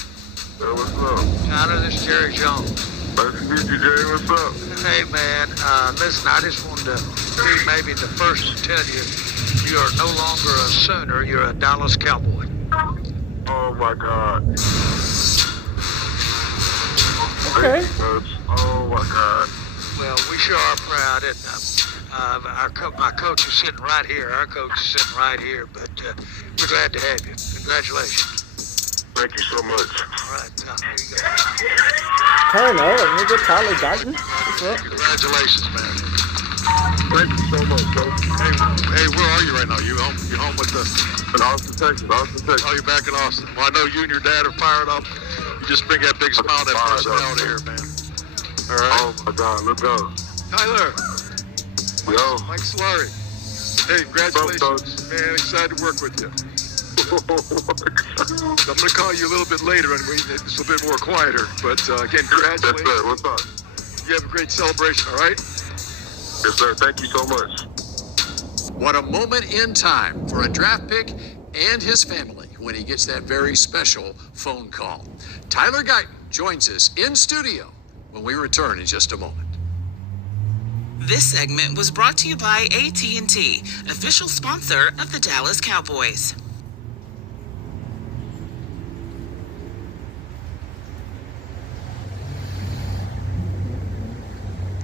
Hey, what's up? Tyler, this is Jerry Jones. Nice to meet you, Jerry. What's up? Hey, man. Listen, I just wanted to be maybe the first to tell you you are no longer a Sooner. You're a Dallas Cowboy. Oh my God. Okay. Oh my God. Well, we sure are proud, and My coach is sitting right here. Our coach is sitting right here. But we're glad to have you. Congratulations. Thank you so much. All right, now, here you go. Turn up, nigga. Tyler Guyton. What's up? Congratulations, man. Thank you so much, coach. Hey, where are you right now? You home with the... In Austin, Texas. Oh, you're back in Austin. Well, I know you and your dad are fired up. You just bring that big smile, that personality here, man. All right. Oh, my God. Let's go. Tyler. Yo. Mike Solari. Hey, congratulations, man. Excited to work with you. I'm going to call you a little bit later, and it's a bit more quieter. But, again, congratulations. Yes, sir. What's up? You have a great celebration, all right? Yes, sir. Thank you so much. What a moment in time for a draft pick and his family when he gets that very special phone call. Tyler Guyton joins us in studio when we return in just a moment. This segment was brought to you by AT&T, official sponsor of the Dallas Cowboys.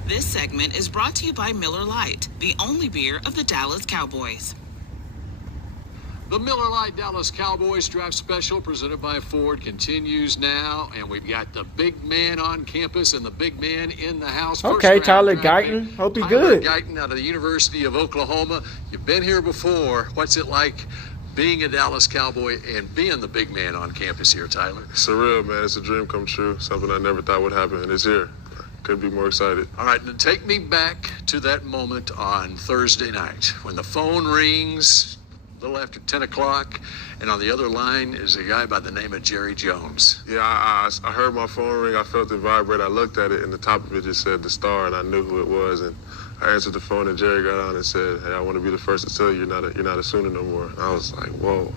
This segment is brought to you by Miller Lite, the only beer of the Dallas Cowboys. The Miller Lite Dallas Cowboys draft special presented by Ford continues now, and we've got the big man on campus and the big man in the house. Okay, Tyler Guyton. Hope he's good. Tyler Guyton out of the University of Oklahoma. You've been here before. What's it like being a Dallas Cowboy and being the big man on campus here, Tyler? Surreal, man. It's a dream come true. Something I never thought would happen, and it's here. Could be more excited. All right, now take me back to that moment on Thursday night when the phone rings a little after 10 o'clock, and on the other line is a guy by the name of Jerry Jones. Yeah, I heard my phone ring. I felt it vibrate. I looked at it, and the top of it just said the Star, and I knew who it was. And I answered the phone, and Jerry got on and said, "Hey, I want to be the first to tell you you're not a Sooner no more." And I was like, "Whoa!"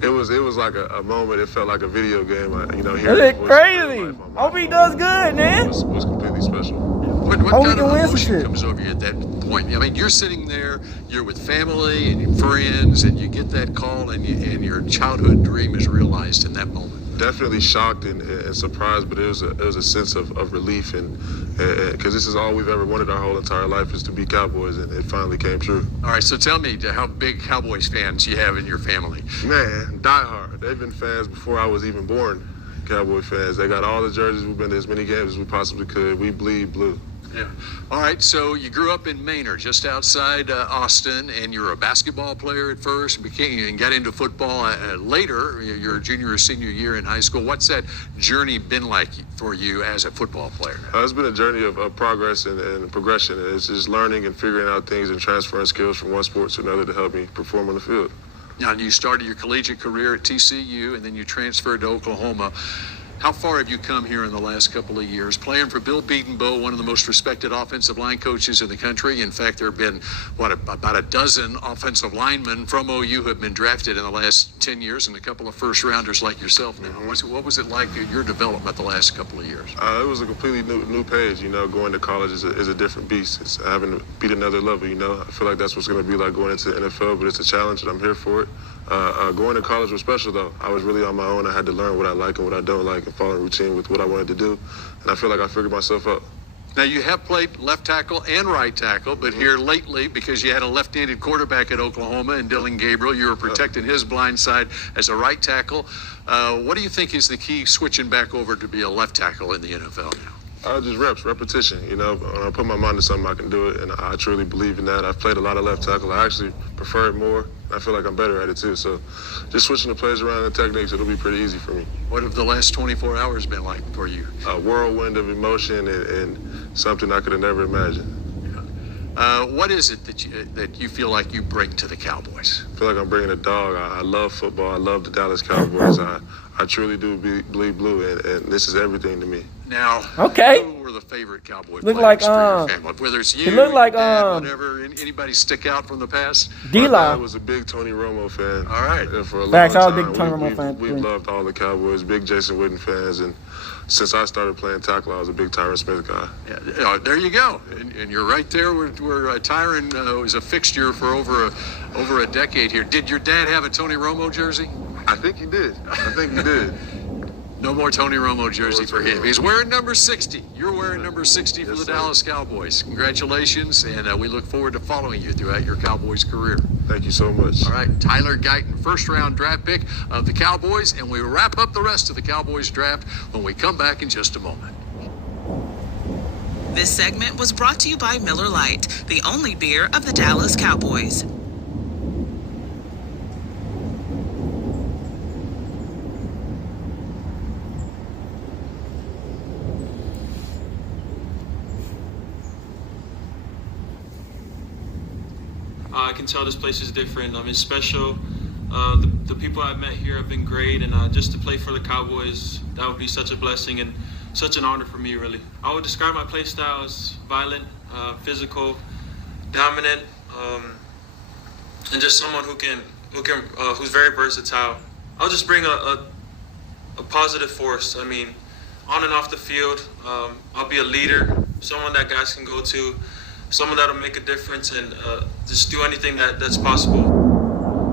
It was like a moment. It felt like a video game. That's crazy. Hope he does good, man. It was completely special. What kind of emotion comes over you at that point? I mean, you're sitting there, you're with family and your friends, and you get that call, and your childhood dream is realized in that moment. Definitely shocked and surprised, but it was a sense of relief, and because this is all we've ever wanted our whole entire life is to be Cowboys, and it finally came true. All right, so tell me how big Cowboys fans you have in your family. Man, diehard. They've been fans before I was even born. Cowboy fans. They got all the jerseys. We've been to as many games as we possibly could. We bleed blue. Yeah. All right, so you grew up in Manor, just outside Austin, and you're a basketball player at first, and got into football later, your junior or senior year in high school. What's that journey been like for you as a football player? It's been a journey of progress and progression. It's just learning and figuring out things and transferring skills from one sport to another to help me perform on the field. Now, you started your collegiate career at TCU, and then you transferred to Oklahoma. How far have you come here in the last couple of years? Playing for Bill Bedenbaugh, one of the most respected offensive line coaches in the country. In fact, there have been, about a dozen offensive linemen from OU who have been drafted in the last 10 years, and a couple of first-rounders like yourself now. What was it like, your development the last couple of years? It was a completely new page. Going to college is a different beast. It's having to beat another level, I feel like that's what's going to be like going into the NFL, but it's a challenge, and I'm here for it. Going to college was special, though. I was really on my own. I had to learn what I like and what I don't like and follow a routine with what I wanted to do. And I feel like I figured myself out. Now, you have played left tackle and right tackle, but here lately, because you had a left-handed quarterback at Oklahoma and Dylan Gabriel, you were protecting his blind side as a right tackle. What do you think is the key switching back over to be a left tackle in the NFL now? Just repetition. When I put my mind to something, I can do it, and I truly believe in that. I've played a lot of left tackle. I actually prefer it more. I feel like I'm better at it, too. So just switching the plays around and techniques, it'll be pretty easy for me. What have the last 24 hours been like for you? A whirlwind of emotion and something I could have never imagined. What is it that you feel like you bring to the Cowboys? I feel like I'm bringing a dog. I love football. I love the Dallas Cowboys. I truly do bleed blue, and this is everything to me. Now, who were the favorite Cowboy look players like, for your family? Whether it's you, he looked like, dad, whatever, anybody stick out from the past? D-Law. My dad was a big Tony Romo fan. All right. And for a long Facts, I was a time, big Tony Romo fan. We loved all the Cowboys, big Jason Witten fans, and since I started playing tackle, I was a big Tyron Smith guy. Yeah, there you go, and you're right there where Tyron was a fixture for over a decade here. Did your dad have a Tony Romo jersey? I think he did. No more Tony Romo jersey for him. He's wearing number 60. You're wearing number 60 for the Dallas Cowboys. Congratulations, and we look forward to following you throughout your Cowboys career. Thank you so much. All right, Tyler Guyton, first-round draft pick of the Cowboys, and we wrap up the rest of the Cowboys draft when we come back in just a moment. This segment was brought to you by Miller Lite, the only beer of the Dallas Cowboys. I can tell this place is different. It's special. The people I've met here have been great, and just to play for the Cowboys, that would be such a blessing and such an honor for me, really. I would describe my play style as violent, physical, dominant, and just someone who's very versatile. I'll just bring a positive force. On and off the field, I'll be a leader, someone that guys can go to, someone that'll make a difference, and just do anything that's possible.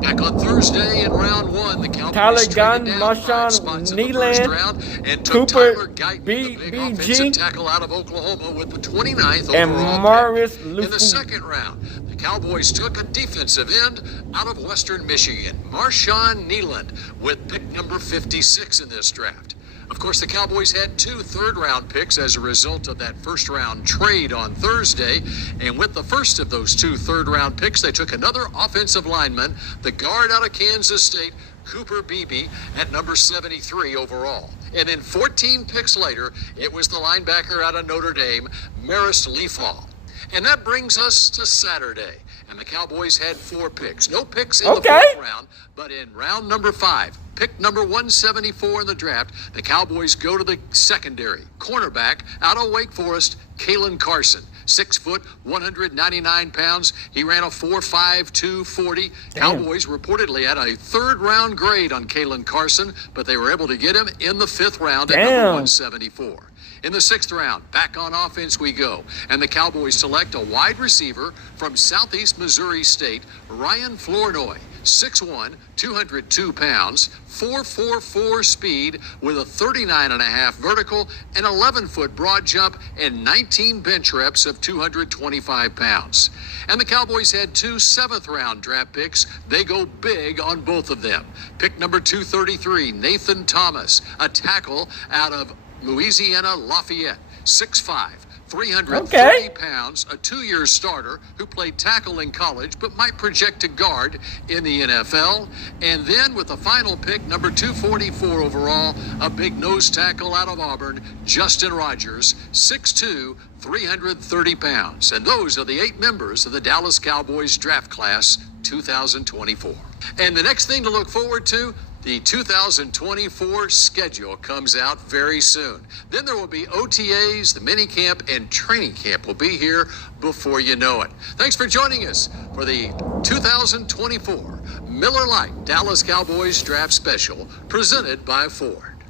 Back on Thursday in round one, the Cowboys Tyler traded Guyton, down Marshawn 5 spots in the first round and took Cooper, Tyler Guyton, the big offensive tackle out of Oklahoma, with the 29th and overall Morris pick. In Lufu. the second round, the Cowboys took a defensive end out of Western Michigan, Marshawn Nealand, with pick number 56 in this draft. Of course, the Cowboys had 2 third-round picks as a result of that first-round trade on Thursday. And with the first of those 2 third-round picks, they took another offensive lineman, the guard out of Kansas State, Cooper Beebe, at number 73 overall. And then 14 picks later, it was the linebacker out of Notre Dame, Maris Leafall. And that brings us to Saturday. And the Cowboys had 4 picks. No picks in the fourth round, but in round number 5, pick number 174 in the draft, the Cowboys go to the secondary. Cornerback out of Wake Forest, Kalen Carson. 6 foot, 199 pounds. He ran a 4.52 40. Cowboys reportedly had a 3rd round grade on Kalen Carson, but they were able to get him in the 5th round at number 174. In the 6th round, back on offense we go, and the Cowboys select a wide receiver from Southeast Missouri State, Ryan Flournoy, 6'1", 202 pounds, 4.44 speed with a 39.5 vertical, an 11-foot broad jump, and 19 bench reps of 225 pounds. And the Cowboys had 2 7th-round draft picks. They go big on both of them. Pick number 233, Nathan Thomas, a tackle out of Louisiana Lafayette, 6'5", 330 pounds, a 2-year starter who played tackle in college but might project to guard in the NFL. And then with the final pick, number 244 overall, a big nose tackle out of Auburn, Justin Rogers, 6'2", 330 pounds. And those are the 8 members of the Dallas Cowboys draft class 2024. And the next thing to look forward to, the 2024 schedule comes out very soon. Then there will be OTAs, the minicamp, and training camp will be here before you know it. Thanks for joining us for the 2024 Miller Lite Dallas Cowboys Draft Special presented by Ford.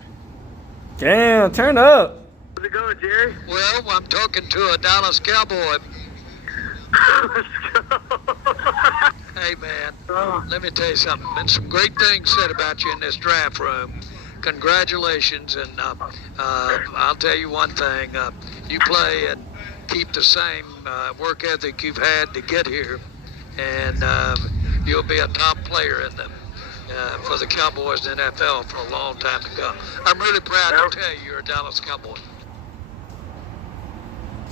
Damn, turn up. How's it going, Jerry? Well, I'm talking to a Dallas Cowboy. Hey, man, let me tell you something. Been some great things said about you in this draft room. Congratulations, and I'll tell you one thing. You play and keep the same work ethic you've had to get here, and you'll be a top player in the for the Cowboys in the NFL for a long time to come. I'm really proud to tell you you're a Dallas Cowboy.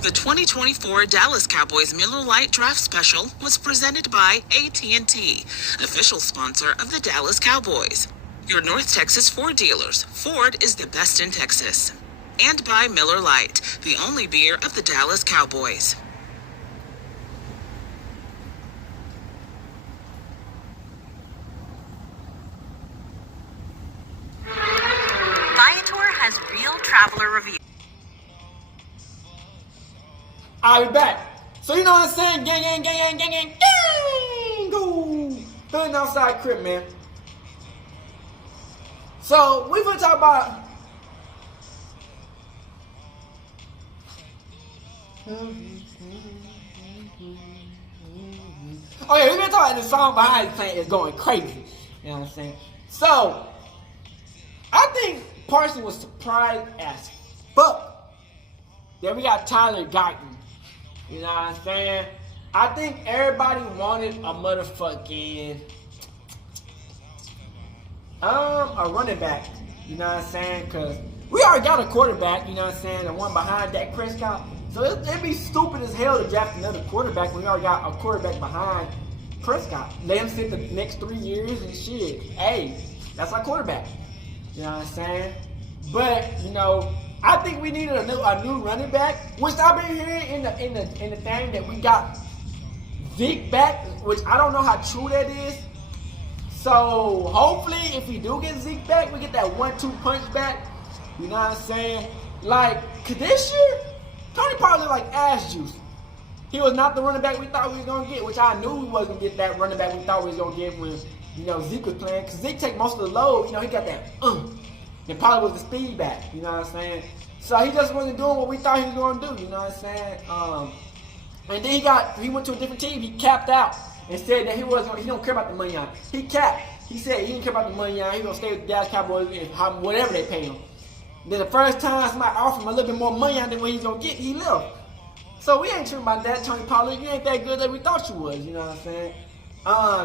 The 2024 Dallas Cowboys Miller Lite Draft Special was presented by AT&T, official sponsor of the Dallas Cowboys. Your North Texas Ford dealers. Ford is the best in Texas. And by Miller Lite, the only beer of the Dallas Cowboys. Viator has real traveler reviews. I'll be back. So you know what I'm saying? Gang. Go. Building outside crib, man. So we gonna talk about we're gonna talk about the song behind the playing is going crazy. You know what I'm saying? So I think Parsons was surprised as fuck. Then we got Tyler Guyton. You know what I'm saying? I think everybody wanted a motherfucking a running back. You know what I'm saying? Because we already got a quarterback, you know what I'm saying? The one behind Dak Prescott. So it'd be stupid as hell to draft another quarterback when we already got a quarterback behind Prescott. Let him sit the next 3 years and shit. Hey, that's our quarterback. You know what I'm saying? But, you know, I think we needed a new running back, which I've been hearing in the thing that we got Zeke back, which I don't know how true that is. So hopefully if we do get Zeke back, we get that 1-2 punch back. You know what I'm saying? Like, cause this year, Tony Pollard looked like ass juice. He was not the running back we thought we was gonna get, which I knew we wasn't gonna get that running back we thought we was gonna get when, you know, Zeke was playing. Cause Zeke take most of the load, you know, he got that and Pollard was the speed back, you know what I'm saying? So he just wasn't doing what we thought he was gonna do, you know what I'm saying? And then he went to a different team, he capped out and said that he don't care about the money on. He capped. He said he didn't care about the money on, he gonna stay with the Dallas Cowboys and whatever they pay him. Then the first time somebody offered him a little bit more money than what he's gonna get, he left. So we ain't tripping about that, Tony Pollard. You ain't that good that we thought you was, you know what I'm saying?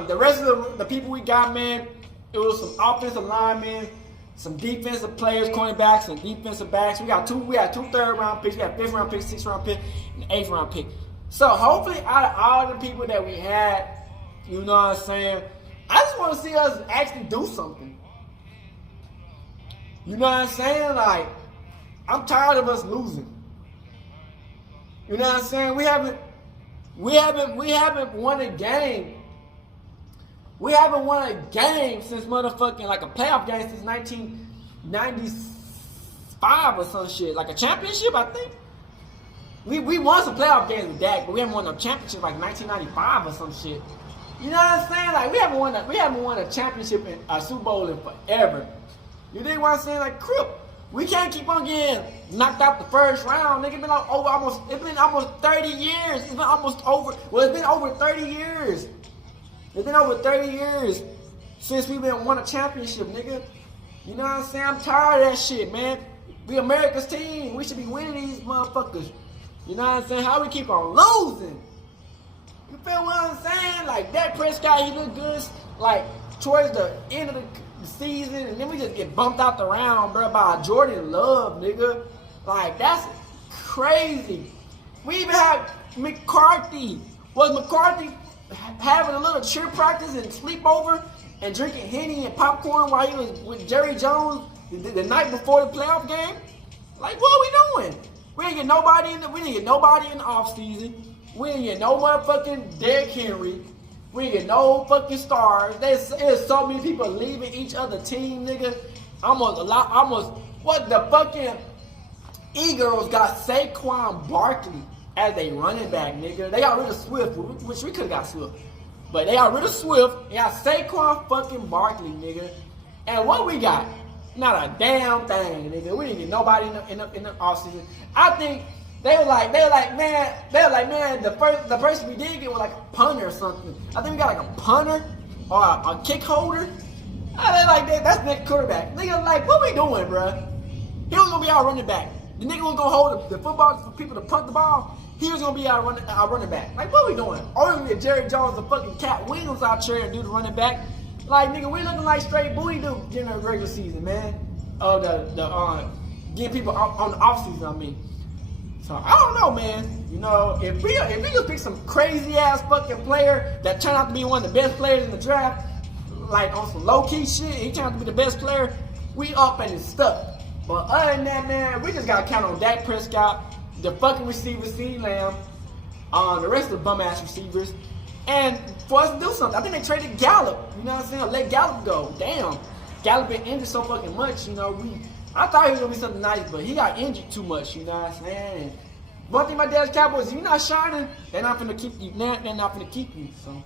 The rest of the people we got, man, it was some offensive linemen, some defensive players, cornerbacks, and defensive backs. We had two 3rd round picks, we had 5th round picks, 6th round pick, and 8th round pick. So hopefully out of all the people that we had, you know what I'm saying, I just want to see us actually do something. You know what I'm saying? Like, I'm tired of us losing. You know what I'm saying? We haven't won a game. We haven't won a game since motherfucking, like a playoff game since 1995 or some shit. Like a championship, I think. We won some playoff games with Dak, but we haven't won a championship like 1995 or some shit. You know what I'm saying? Like we haven't won a championship in a Super Bowl in forever. You dig what I'm saying? Like Crip, we can't keep on getting knocked out the first round. Nigga, it's been almost 30 years. It's been over 30 years. It's been over 30 years since we've been won a championship, nigga. You know what I'm saying? I'm tired of that shit, man. We America's team. We should be winning these motherfuckers. You know what I'm saying? How we keep on losing? You feel what I'm saying? Like Dak Prescott, he look good, like towards the end of the season, and then we just get bumped out the round, bro, by Jordan Love, nigga. Like, that's crazy. We even had McCarthy. Was McCarthy having a little cheer practice and sleepover and drinking Henny and popcorn while he was with Jerry Jones the night before the playoff game? Like, what are we doing? We didn't get nobody in the offseason. We didn't get no motherfucking Derrick Henry. We didn't get no fucking stars. There's so many people leaving each other team, nigga. What the fucking E-Girls got Saquon Barkley as a running back, nigga. They got rid of Swift, which we could have got Swift. But they got rid of Swift. They got Saquon fucking Barkley, nigga. And what we got? Not a damn thing, nigga. We didn't get nobody in the offseason. I think they were like, man, the person we did get was like a punter or something. I think we got like a punter or a kick holder. They like that. That's next quarterback. Nigga, like, what we doing, bro? He was gonna be our running back. The nigga was gonna hold the football for people to punt the ball. He was gonna be our running back. Like, what we doing? Or we gonna get Jerry Jones and fucking Cat Williams out there and do the running back. Like, nigga, we looking like straight booty dude during the regular season, man. Getting people on the off season, I mean. So I don't know, man. You know, if we just pick some crazy ass fucking player that turned out to be one of the best players in the draft, like on some low key shit, he turned out to be the best player, we up and it's stuck. But other than that, man, we just gotta count on Dak Prescott, the fucking receiver, CeeDee Lamb, the rest of the bum ass receivers, and for us to do something. I think they traded Gallup. You know what I'm saying? Let Gallup go. Damn, Gallup been injured so fucking much. You know, I thought he was gonna be something nice, but he got injured too much. You know what I'm saying? And one thing about Dallas Cowboys, if you're not shining, they're not gonna keep you. They're not gonna keep you. So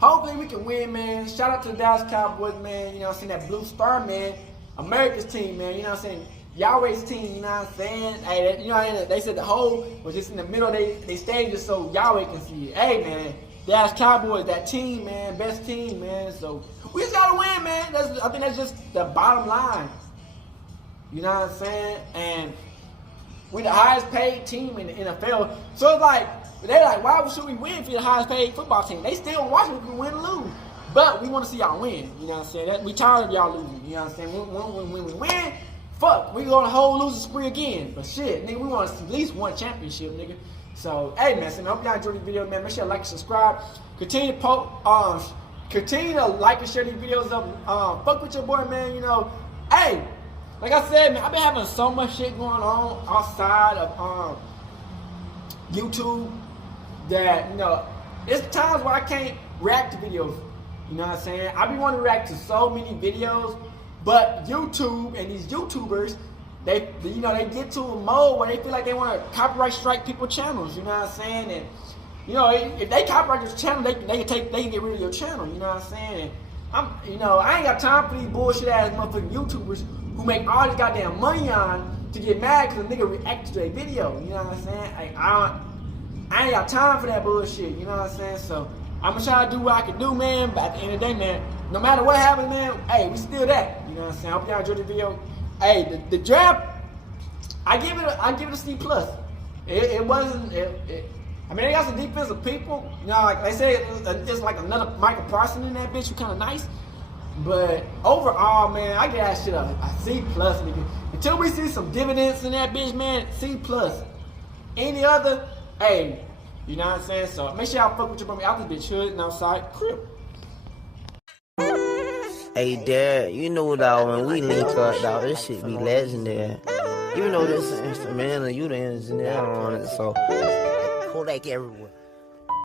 hopefully we can win, man. Shout out to the Dallas Cowboys, man. You know what I'm saying? That blue star, man. America's team, man. You know what I'm saying? Yahweh's team. You know what I'm saying? Hey, you know they said the hole was just in the middle of they stage just so Yahweh can see it. Hey, man. Dallas Cowboys, that team, man. Best team, man. So we just gotta win, man. I think that's just the bottom line. You know what I'm saying? And we're the highest paid team in the NFL. So it's like, they're like, why should we win if you're the highest paid football team? They still watch if we win or lose. But we want to see y'all win. You know what I'm saying? We tired of y'all losing. You know what I'm saying? When we win, fuck, we go on a whole losing spree again. But shit, nigga, we want at least one championship, nigga. So, hey, man, so I hope y'all enjoyed the video, man. Make sure you like and subscribe. Continue to like and share these videos up. Fuck with your boy, man. You know, hey, like I said, man, I've been having so much shit going on outside of YouTube that, you know, it's times where I can't react to videos. You know what I'm saying? I be wanting to react to so many videos, but YouTube and these YouTubers, they get to a mode where they feel like they want to copyright strike people's channels. You know what I'm saying? And you know, if they copyright your channel, they can get rid of your channel. You know what I'm saying? And I ain't got time for these bullshit ass motherfucking YouTubers who make all this goddamn money on to get mad because a nigga reacted to a video. You know what I'm saying? I ain't got time for that bullshit. You know what I'm saying? So I'm gonna try to do what I can do, man. But at the end of the day, man, no matter what happens, man, hey, we still that. You know what I'm saying? I hope y'all enjoyed the video. Hey, the draft, I give it a C+. It wasn't. I mean, they got some defensive people. You know, like they say, it's like another Michael Parsons in that bitch, who kind of nice. But overall, man, I give that shit a C+, nigga. Until we see some dividends in that bitch, man, C+. Any other, hey, you know what I'm saying? So make sure y'all fuck with your brother out this bitch hood and outside crib. Hey, Dad, you know, dog, when we link up, dog, this shit be legendary. You know this instrumental, you the engineer on it, so Kodak everywhere.